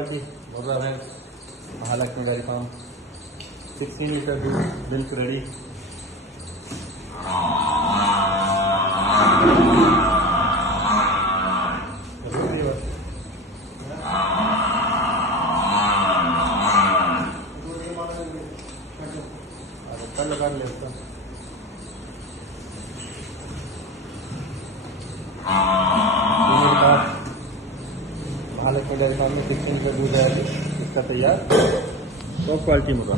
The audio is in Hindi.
क्वालिटी मुर्रा भैंस महालक्ष्मी डेयरी फार्म 16 लीटर दूध मिल्क रेडी। लगा ले महालक्ष्मी डेयरी फार्म में 16 लीटर दूध है इसका तैयार। टॉप क्वालिटी मुर्गा।